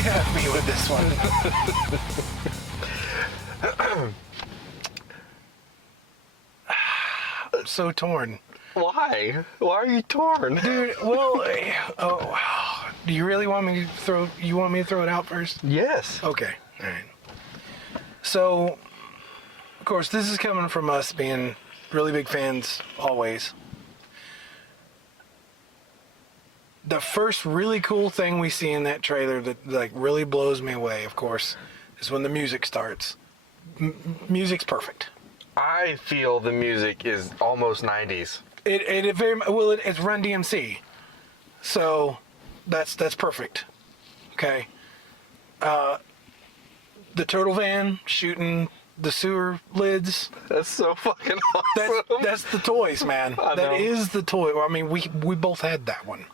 really have me with this one. I'm so torn. Why? Why are you torn? Dude, well, do you really want me to throw it out first? Yes. Okay, all right. So, of course, this is coming from us being really big fans always. The first really cool thing we see in that trailer that like really blows me away, of course, is when the music starts. Music's perfect. I feel the music is almost 90s. It very well. It's Run DMC, so that's perfect. Okay. The turtle van shooting the sewer lids. That's so fucking awesome. That's the toys, man. I know. That is the toy. I mean, we both had that one.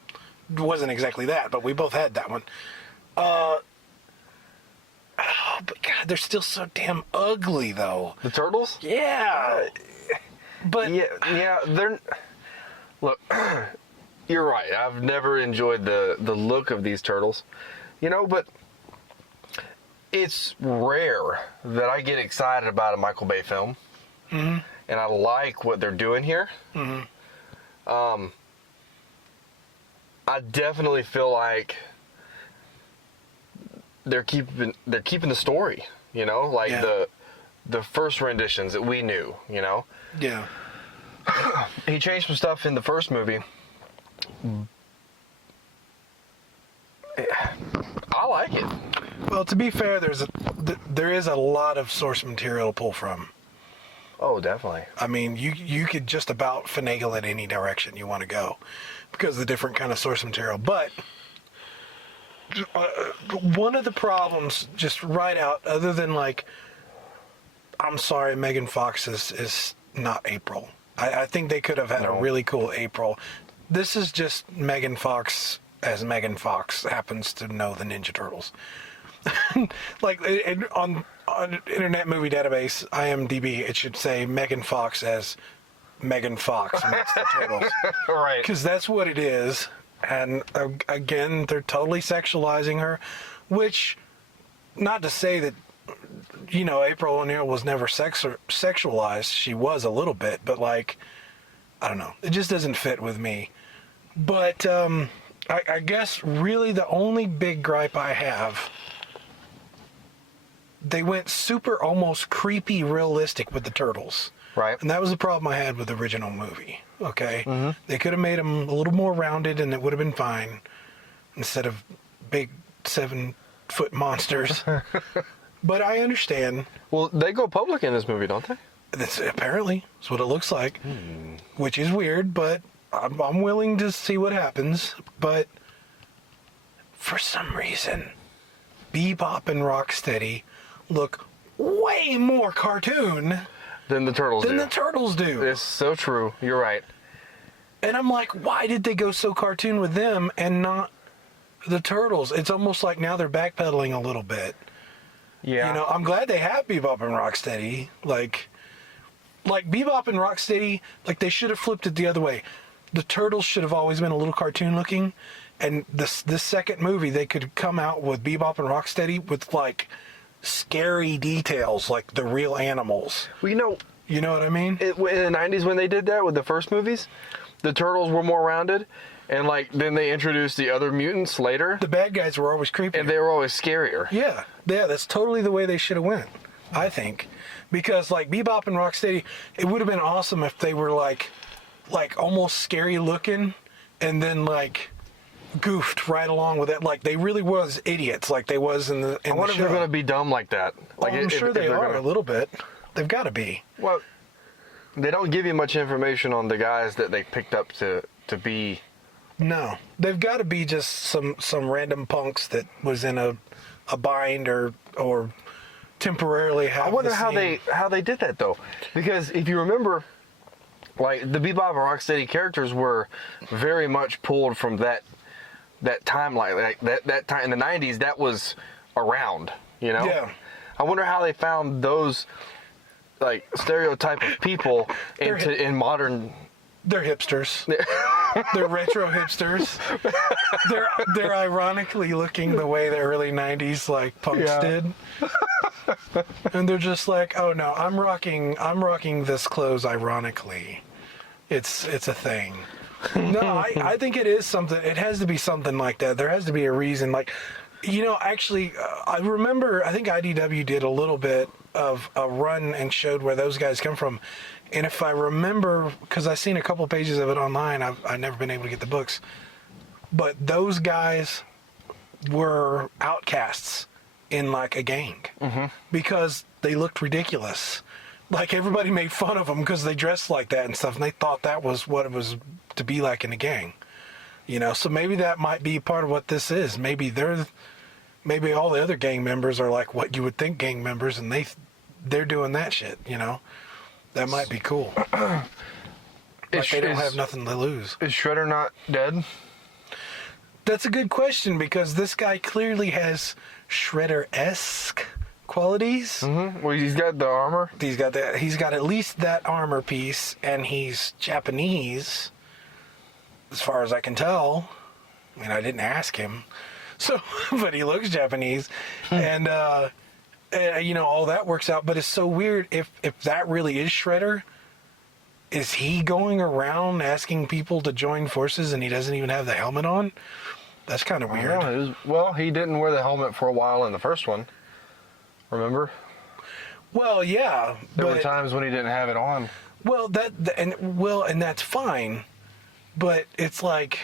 It wasn't exactly that, but we both had that one. Oh, but God, they're still so damn ugly, though. The turtles? Yeah. But yeah, they're. Look, you're right. I've never enjoyed the look of these turtles, but it's rare that I get excited about a Michael Bay film, and I like what they're doing here. I definitely feel like they're keeping the story, the first renditions that we knew, Yeah. He changed some stuff in the first movie. I like it. Well, to be fair, there is a lot of source material to pull from. Oh, definitely. I mean, you could just about finagle it any direction you want to go because of the different kind of source material. But one of the problems, just right out, other than like, I'm sorry, Megan Fox is not April. I think they could have had a really cool April. This is just Megan Fox as Megan Fox happens to know the Ninja Turtles. Like on Internet Movie Database, IMDb, it should say Megan Fox as Megan Fox meets the Turtles. Right. Because that's what it is. And again, they're totally sexualizing her, which, not to say that, April O'Neil was never sexualized. She was a little bit, but like, I don't know. It just doesn't fit with me. But I guess really the only big gripe I have, they went super almost creepy realistic with the turtles. Right. And that was the problem I had with the original movie. Okay? Mm-hmm. They could have made them a little more rounded and it would have been fine instead of big 7-foot monsters. But I understand. Well, they go public in this movie, don't they? Apparently, that's what it looks like. Which is weird, but I'm willing to see what happens. But for some reason, Bebop and Rocksteady look way more cartoon than the turtles do. It's so true. You're right. And I'm like, why did they go so cartoon with them and not the turtles? It's almost like now they're backpedaling a little bit. Yeah. I'm glad they have Bebop and Rocksteady. Like Bebop and Rocksteady, like they should have flipped it the other way. The turtles should have always been a little cartoon looking, and this second movie they could come out with Bebop and Rocksteady with like scary details, like the real animals. Well, you know what I mean? In the 90s when they did that with the first movies, the turtles were more rounded, and like then they introduced the other mutants later. The bad guys were always creepy, and they were always scarier. Yeah, that's totally the way they should have went, I think, because like Bebop and Rocksteady, it would have been awesome if they were like almost scary looking, and then like goofed right along with it, like they really was idiots, like they was in the. I wonder if they're going to be dumb like that. Like I'm sure they are a little bit. They've got to be. Well, they don't give you much information on the guys that they picked up to be. No, they've got to be just some random punks that was in a bind or temporarily have. I wonder the how they did that though, because if you remember, like the Bebop and Rocksteady characters were very much pulled from that timeline, like that time in the 90s that was around, Yeah. I wonder how they found those like stereotype of people in modern. They're hipsters. They're retro hipsters. They're ironically looking the way the early '90s like punks did. And they're just like, oh no, I'm rocking this clothes ironically. It's a thing. No, I think it is something. It has to be something like that. There has to be a reason. Like, actually, I remember. I think IDW did a little bit of a run and showed where those guys come from. And if I remember, because I've seen a couple pages of it online, I've never been able to get the books. But those guys were outcasts in like a gang because they looked ridiculous. Like everybody made fun of them because they dressed like that and stuff, and they thought that was what it was to be like in a gang. So maybe that might be part of what this is. Maybe all the other gang members are like what you would think gang members, and they're doing that shit. That might be cool. Like they don't have nothing to lose. Is Shredder not dead? That's a good question because this guy clearly has Shredder-esque qualities. Mm-hmm. Well, he's got the armor. He's got at least that armor piece, and he's Japanese, as far as I can tell. I mean, I didn't ask him, so but he looks Japanese, and all that works out. But it's so weird if that really is Shredder. Is he going around asking people to join forces, and he doesn't even have the helmet on? That's kind of weird. Well, he didn't wear the helmet for a while in the first one. Remember? Well, yeah. There were times when he didn't have it on. Well, and that's fine, but it's like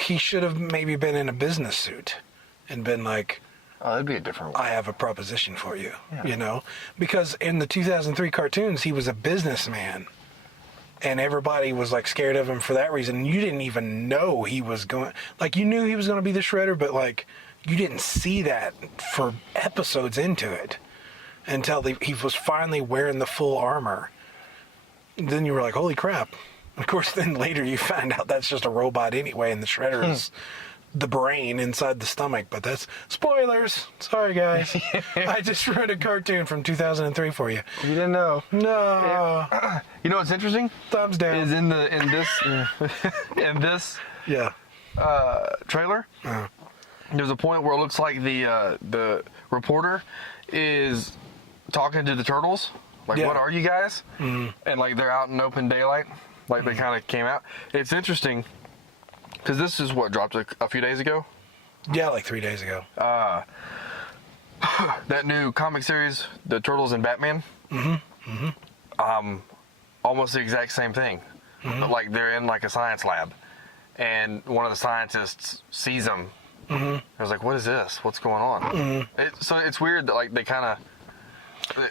he should have maybe been in a business suit and been like, "Oh, that'd be a different one. I have a proposition for you." Because in the 2003 cartoons, he was a businessman, and everybody was like scared of him for that reason. You didn't even know he was going. Like you knew he was going to be the Shredder, but like. You didn't see that for episodes into it until he was finally wearing the full armor. And then you were like, holy crap. Of course, then later you find out that's just a robot anyway, and the Shredder is the brain inside the stomach. But that's spoilers. Sorry, guys. I just wrote a cartoon from 2003 for you. You didn't know? No. Yeah. You know what's interesting? Thumbs down. Is in this trailer. There's a point where it looks like the reporter is talking to the turtles. Like, what are you guys? Mm-hmm. And like they're out in open daylight. Like they kind of came out. It's interesting because this is what dropped a few days ago. Yeah, like 3 days ago. That new comic series, The Turtles and Batman. Mm-hmm. Mm-hmm. Almost the exact same thing. Mm-hmm. But like they're in like a science lab, and one of the scientists sees them. Mm-hmm. I was like, what is this? What's going on? Mm-hmm. So it's weird that like they kind of...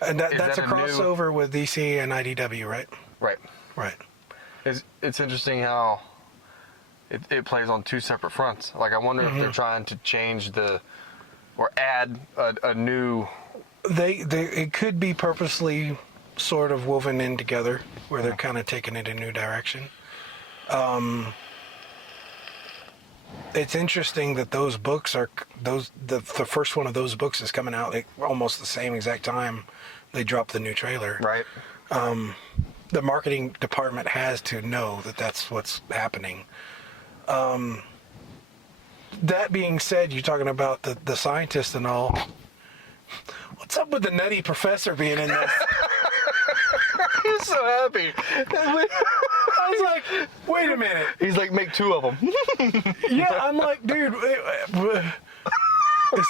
And that's a crossover with DC and IDW, right? Right. It's interesting how it plays on two separate fronts. Like I wonder if they're trying to change or add a new... It could be purposely sort of woven in together where they're kind of taking it in a new direction. It's interesting that those books are the first one of those books is coming out like almost the same exact time they dropped the new trailer. Right. The marketing department has to know that that's what's happening. That being said, you're talking about the scientist and all. What's up with the nutty professor being in this? He's so happy. I was like, wait a minute. He's like, make two of them. Yeah, I'm like, dude, is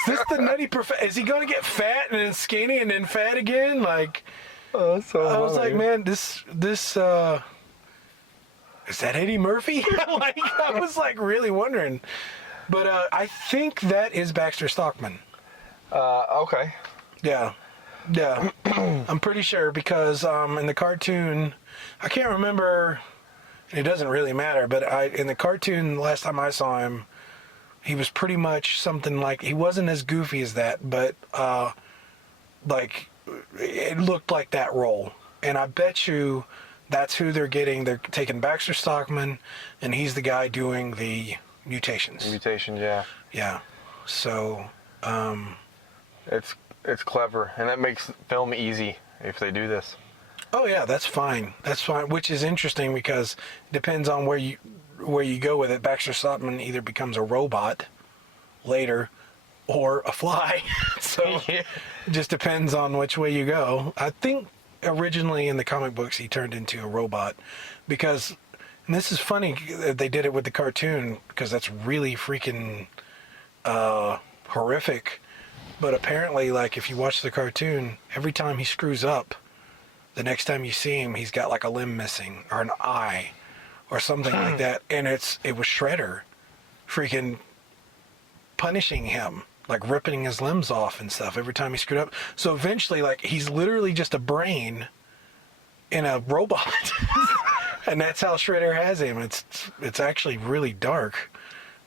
this the nutty professor? Is he going to get fat and then skinny and then fat again? Like, oh, so I was like, man, this is that Eddie Murphy? Like, I was like really wondering. But I think that is Baxter Stockman. Okay. Yeah. I'm pretty sure because in the cartoon, I can't remember. It doesn't really matter, but in the cartoon, last time I saw him, he was pretty much something like, he wasn't as goofy as that, but like it looked like that role. And I bet you that's who they're getting. They're taking Baxter Stockman, and he's the guy doing the mutations. Mutations, yeah. Yeah. So it's clever, and that makes film easy if they do this. Oh yeah, that's fine. That's fine. Which is interesting because it depends on where you go with it. Baxter Stockman either becomes a robot later or a fly. So Yeah. it just depends on which way you go. I think originally in the comic books he turned into a robot because, and this is funny, they did it with the cartoon because that's really freaking horrific. But apparently, like, if you watch the cartoon, every time he screws up, the next time you see him, he's got like a limb missing or an eye or something like that. And it was Shredder freaking punishing him, like ripping his limbs off and stuff every time he screwed up. So eventually, like, he's literally just a brain in a robot. And that's how Shredder has him. It's actually really dark.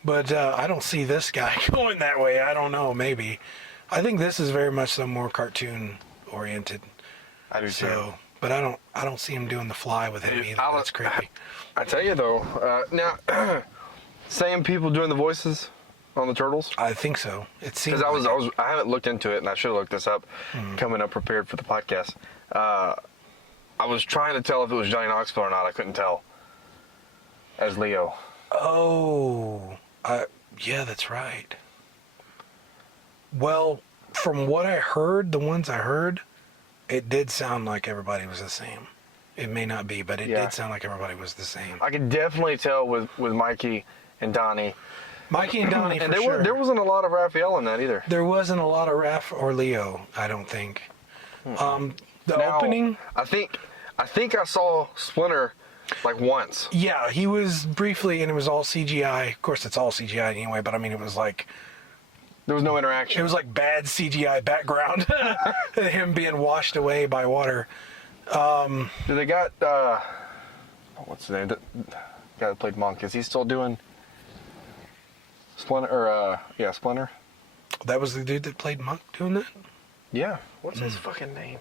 But I don't see this guy going that way. I don't know, maybe. I think this is very much so more cartoon oriented. I do too. So, but I don't see him doing the fly with him either. That's creepy. I tell you though, now same people doing the voices on the turtles. I think so. It seems Because I haven't looked into it, and I should have looked this up coming up prepared for the podcast. I was trying to tell if it was Johnny Knoxville or not. I couldn't tell. As Leo. Oh, yeah, that's right. Well, from what I heard, the ones I heard, it did sound like everybody was the same. It may not be, but it did sound like everybody was the same. I could definitely tell with Mikey and Donnie. Mikey and Donnie, and for sure. there wasn't a lot of Raphael in that either. There wasn't a lot of Raph or Leo, I don't think. Now, Opening? I think I saw Splinter like once. Yeah, he was briefly, and it was all CGI. Of course, it's all CGI anyway, but I mean, it was like There was no interaction. It was like bad CGI background. Him being washed away by water. They got, what's his name? The guy that played Monk. Is he still doing Splinter? Or, Splinter? That was the dude that played Monk doing that? Yeah. What's his fucking name?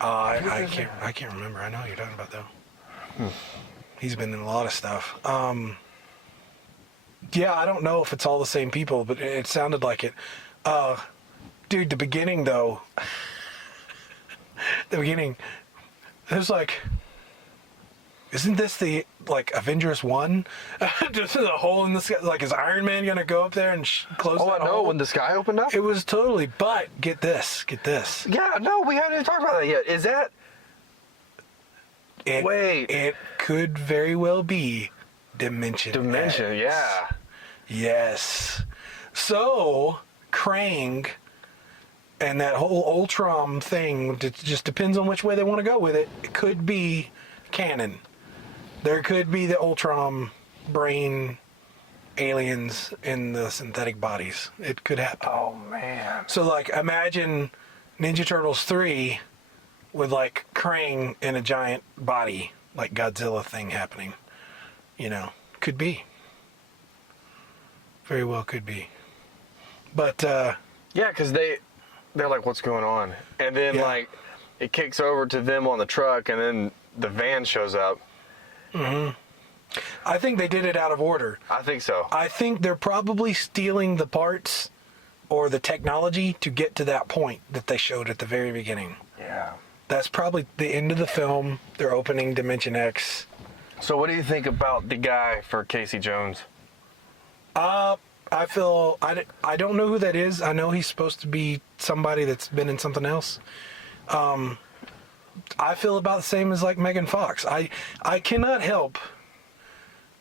I can't remember. I know who you're talking about, though. He's been in a lot of stuff. Yeah, I don't know if it's all the same people, but it sounded like it. Dude, the beginning, though. It was like, isn't this the, like, Avengers 1? Just the hole in the sky. Like, is Iron Man going to go up there and close that hole? Oh, I know, when the sky opened up? It was totally, but get this. Yeah, no, we haven't even talked about that yet. Is that... Wait. It could very well be Dimension X. Yeah. Yes. So, Krang and that whole Ultron thing, it just depends on which way they want to go with it. It could be canon. There could be the Ultron brain aliens in the synthetic bodies. It could happen. Oh, man. So, like, imagine Ninja Turtles 3 with, like, Krang in a giant body, like Godzilla thing happening. You know, could be. Very well could be. But, Yeah, because they're like, what's going on? And then, Yeah. like, it kicks over to them on the truck, and then the van shows up. I think they did it out of order. I think so. I think they're probably stealing the parts or the technology to get to that point that they showed at the very beginning. Yeah. That's probably the end of the film. They're opening Dimension X. So what do you think about the guy for Casey Jones? I feel I don't know who that is. I know he's supposed to be somebody that's been in something else. I feel about the same as like Megan Fox. I cannot help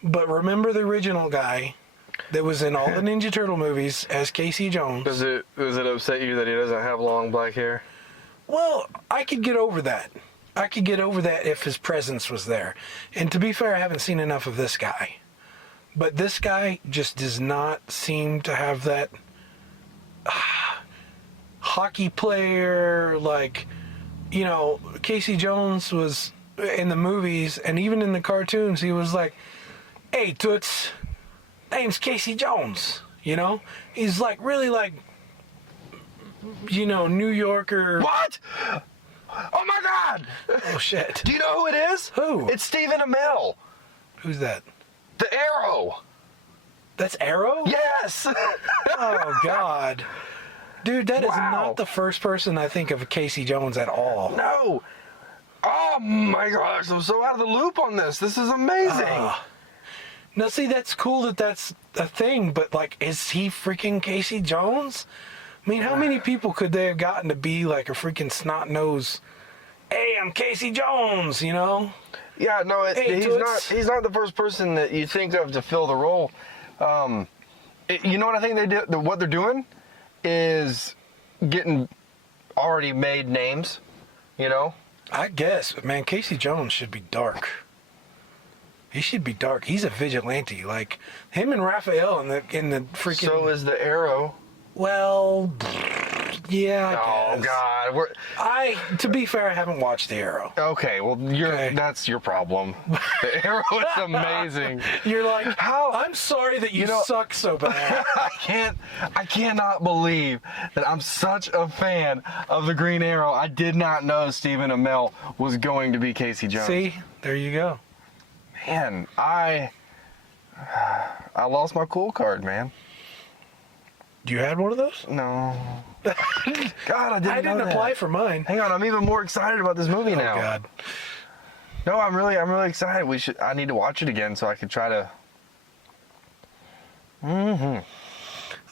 but remember the original guy that was in all the Ninja Turtle movies as Casey Jones. Does it upset you that he doesn't have long black hair? Well, I could get over that. I could get over that if his presence was there. And to be fair, I haven't seen enough of this guy. But this guy just does not seem to have that hockey player, like, you know, Casey Jones was in the movies and even in the cartoons, he was like, hey, Toots, name's Casey Jones, you know? He's like, really like, you know, New Yorker. What? Oh my God! Oh, shit. Do you know who it is? Who? It's Stephen Amell. Who's that? The Arrow. That's Arrow? Yes. Oh, God. Dude, that is Wow. not the first person I think of Casey Jones at all. No. Oh my gosh, I'm so out of the loop on this. This is amazing. Now, see, that's cool that that's a thing, but, like, is he freaking Casey Jones? I mean, how many people could they have gotten to be, like, a freaking snot-nosed, hey, I'm Casey Jones, you know? Yeah, no, Hey, he's not the first person that you think of to fill the role. You know what I think they do? What they're doing is getting already made names, you know? I guess, but, man, Casey Jones should be dark. He should be dark. He's a vigilante. Like, him and Raphael in the freaking... So is the Arrow. Well, yeah, I Oh, guess. God. To be fair, I haven't watched The Arrow. Okay, well, that's your problem. The Arrow is amazing. You're like, how? I'm sorry that you suck so bad. I cannot believe that I'm such a fan of the Green Arrow. I did not know Stephen Amell was going to be Casey Jones. See, there you go. Man, I lost my cool card, man. You had one of those? No. God, I didn't apply for mine. Hang on, I'm even more excited about this movie now. Oh God. No, I'm really excited. I need to watch it again so I could try to.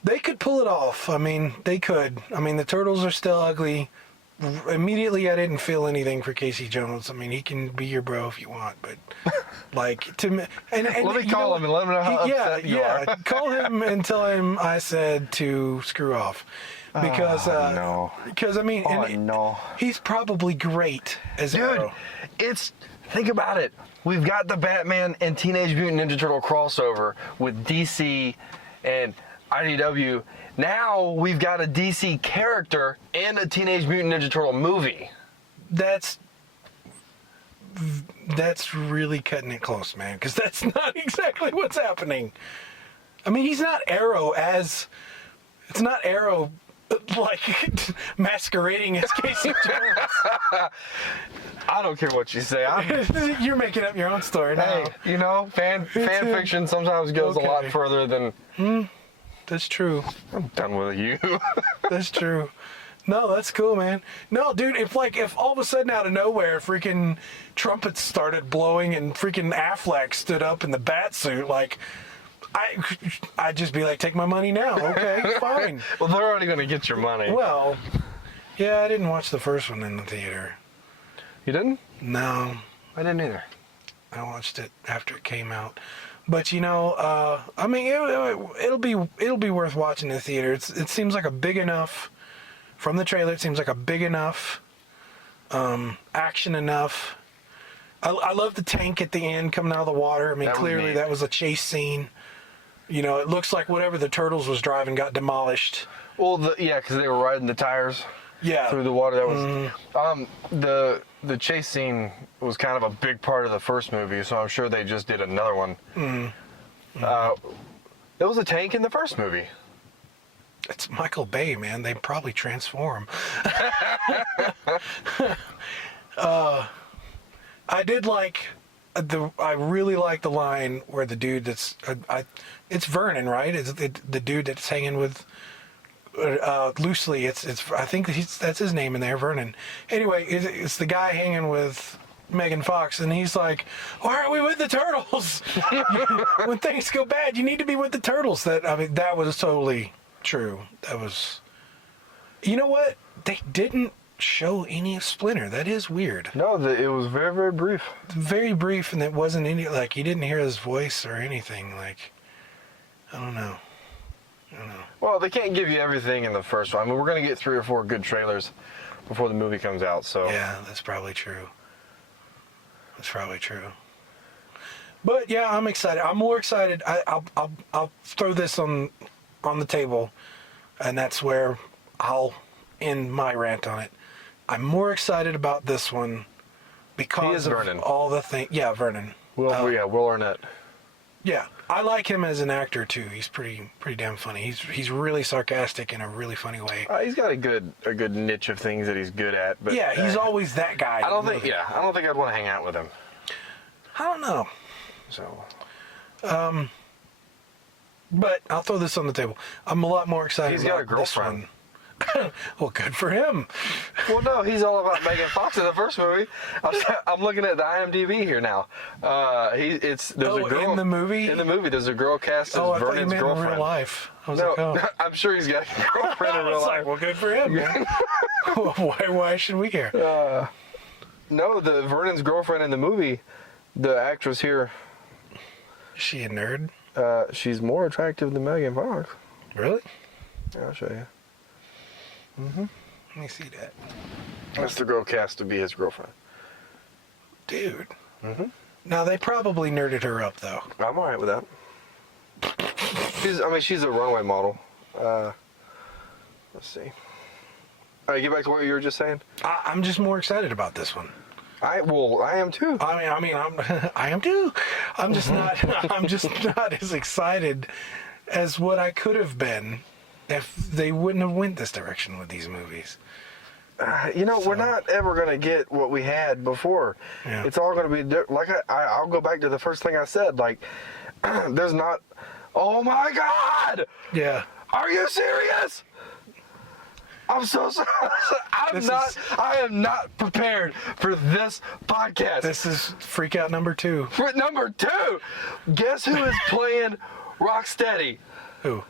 They could pull it off. I mean, they could. I mean, the turtles are still ugly. Immediately, I didn't feel anything for Casey Jones. I mean, he can be your bro if you want, but like to me, and let me call him and let him know how upset you are. Call him and tell him I said to screw off, because no. Because I mean, no. He's probably great as Dude, Arrow. Think about it. We've got the Batman and Teenage Mutant Ninja Turtle crossover with DC and IDW. Now we've got a DC character and a Teenage Mutant Ninja Turtle movie. That's really cutting it close, man, because that's not exactly what's happening. I mean, he's not Arrow it's not Arrow like masquerading as Casey Jones. I don't care what you say. You're making up your own story now. Hey, fan fiction sometimes goes a lot further than. That's true. I'm done with you. That's true. No, that's cool, man. No, dude, if all of a sudden out of nowhere freaking trumpets started blowing and freaking Affleck stood up in the bat suit, like, I'd just be like, take my money now. Okay, fine. Well, they're already going to get your money. Well, yeah, I didn't watch the first one in the theater. You didn't? No. I didn't either. I watched it after it came out. But I mean, it'll be worth watching in the theater. It seems like a big enough, from the trailer. It seems like a big enough, action enough. I love the tank at the end coming out of the water. I mean, clearly that was a chase scene. It looks like whatever the turtles was driving got demolished. Well, because they were riding the tires. Yeah. Through the water. That was the chase scene was kind of a big part of the first movie, so I'm sure they just did another one. There was a tank in the first movie. It's Michael Bay, man. They probably transform. I really like the line where the dude it's Vernon, right? It's the dude that's hanging with. Loosely, it's I think that's his name in there, Vernon. Anyway, it's the guy hanging with Megan Fox, and he's like, "Why aren't we with the turtles? When things go bad, you need to be with the turtles." That was totally true. That was. You know what? They didn't show any of Splinter. That is weird. No, it was very, very brief. Very brief, and it wasn't any you didn't hear his voice or anything. I don't know. Well, they can't give you everything in the first one. I mean, we're going to get 3 or 4 good trailers before the movie comes out, so... Yeah, that's probably true. But, yeah, I'm excited. I'm more excited. I'll throw this on the table, and that's where I'll end my rant on it. I'm more excited about this one because of Vernon. all the things... Yeah, Vernon. Will Arnett. Yeah, I like him as an actor too. He's pretty damn funny. He's really sarcastic in a really funny way. He's got a good niche of things that he's good at. But yeah, he's always that guy. I don't think I'd want to hang out with him. I don't know. So, but I'll throw this on the table. I'm a lot more excited. He's got about a girlfriend. This Well, good for him. Well, no, he's all about Megan Fox in the first movie. I'm looking at the IMDb here now. There's a girl in the movie. In the movie, there's a girl cast as Oh, I thought you Vernon's meant girlfriend. in real life. I was No, like, oh. I'm sure he's got a girlfriend in I real was life. like, well, good for him, man. Why should we care? No, the Vernon's girlfriend in the movie, the actress here, Is she a nerd? she's more attractive than Megan Fox. Really? Yeah, I'll show you. Let me see that. That's the girl cast to be his girlfriend. Dude. Now, they probably nerded her up, though. I'm all right with that. She's a runway model. Let's see. All right, get back to what you were just saying. I'm just more excited about this one. I am too. I am too. I'm just not. I'm just not as excited as what I could have been if they wouldn't have went this direction with these movies. We're not ever gonna get what we had before. Yeah. It's all gonna be like I'll go back to the first thing I said. Like, there's not. Oh my God! Yeah. Are you serious? I'm so sorry. I am not prepared for this podcast. This is freak out number 2. For number 2, guess who is playing Rocksteady? Who?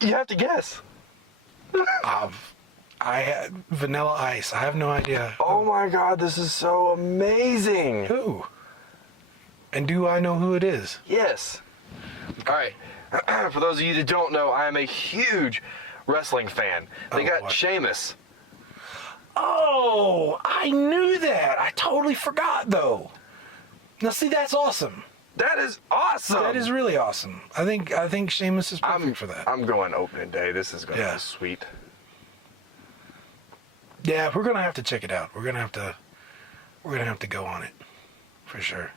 You have to guess. I had Vanilla Ice. I have no idea. Oh my God, this is so amazing. Who? And do I know who it is? Yes. All right. For those of you that don't know, I am a huge wrestling fan. They got what? Sheamus. Oh, I knew that. I totally forgot, though. Now, see, that's awesome. That is awesome. That is really awesome. I think Sheamus is perfect for that. I'm going opening day. This is going to Yeah. be sweet. Yeah, we're gonna have to check it out. We're gonna have to go on it, for sure.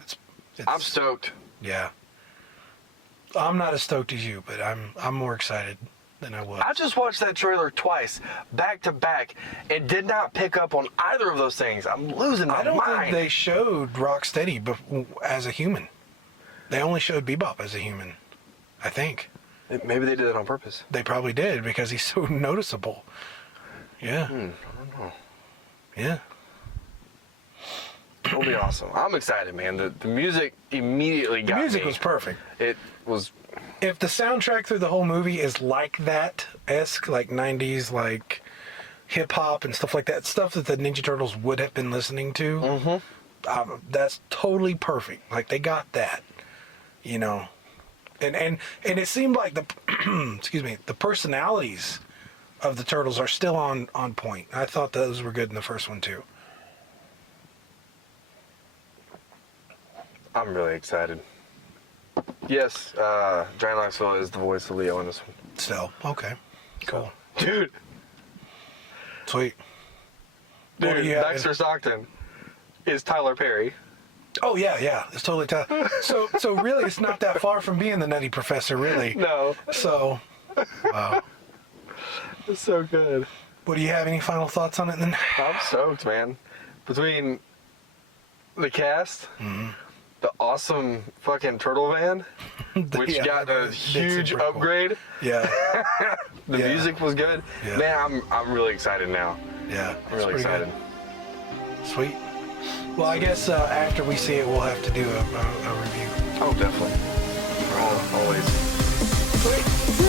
It's I'm stoked. Yeah. I'm not as stoked as you, but I'm more excited than I was. I just watched that trailer twice, back to back, and did not pick up on either of those things. I'm losing my I don't mind. think they showed Rocksteady as a human. They only showed Bebop as a human, I think. Maybe they did it on purpose. They probably did because he's so noticeable. Yeah. I don't know. Yeah. It'll be awesome. I'm excited, man. The music immediately got The music me. was perfect. It was. If the soundtrack through the whole movie is like that-esque, like 90s, like hip-hop and stuff like that, stuff that the Ninja Turtles would have been listening to, that's totally perfect. Like, they got that, you know. And it seemed like the personalities of the Turtles are still on point. I thought those were good in the first one, too. I'm really excited. Yes, Johnny Knoxville is the voice of Leo in this one. So, okay. Cool. Dude, Sweet. What do you have Dexter Stockton is Tyler Perry. Oh, yeah. It's totally tough. So really, it's not that far from being the Nutty Professor, really. No. So, wow. It's so good. What do you have? Any final thoughts on it then? I'm stoked, man. Between the cast, the awesome fucking turtle van, which Yeah, got a it's huge super cool. upgrade. Yeah. The Yeah. music was good. Yeah. Man, I'm really excited now. Yeah. I'm really excited. Sweet. Well, I guess after we see it, we'll have to do a review. Oh, definitely. Always. Sweet.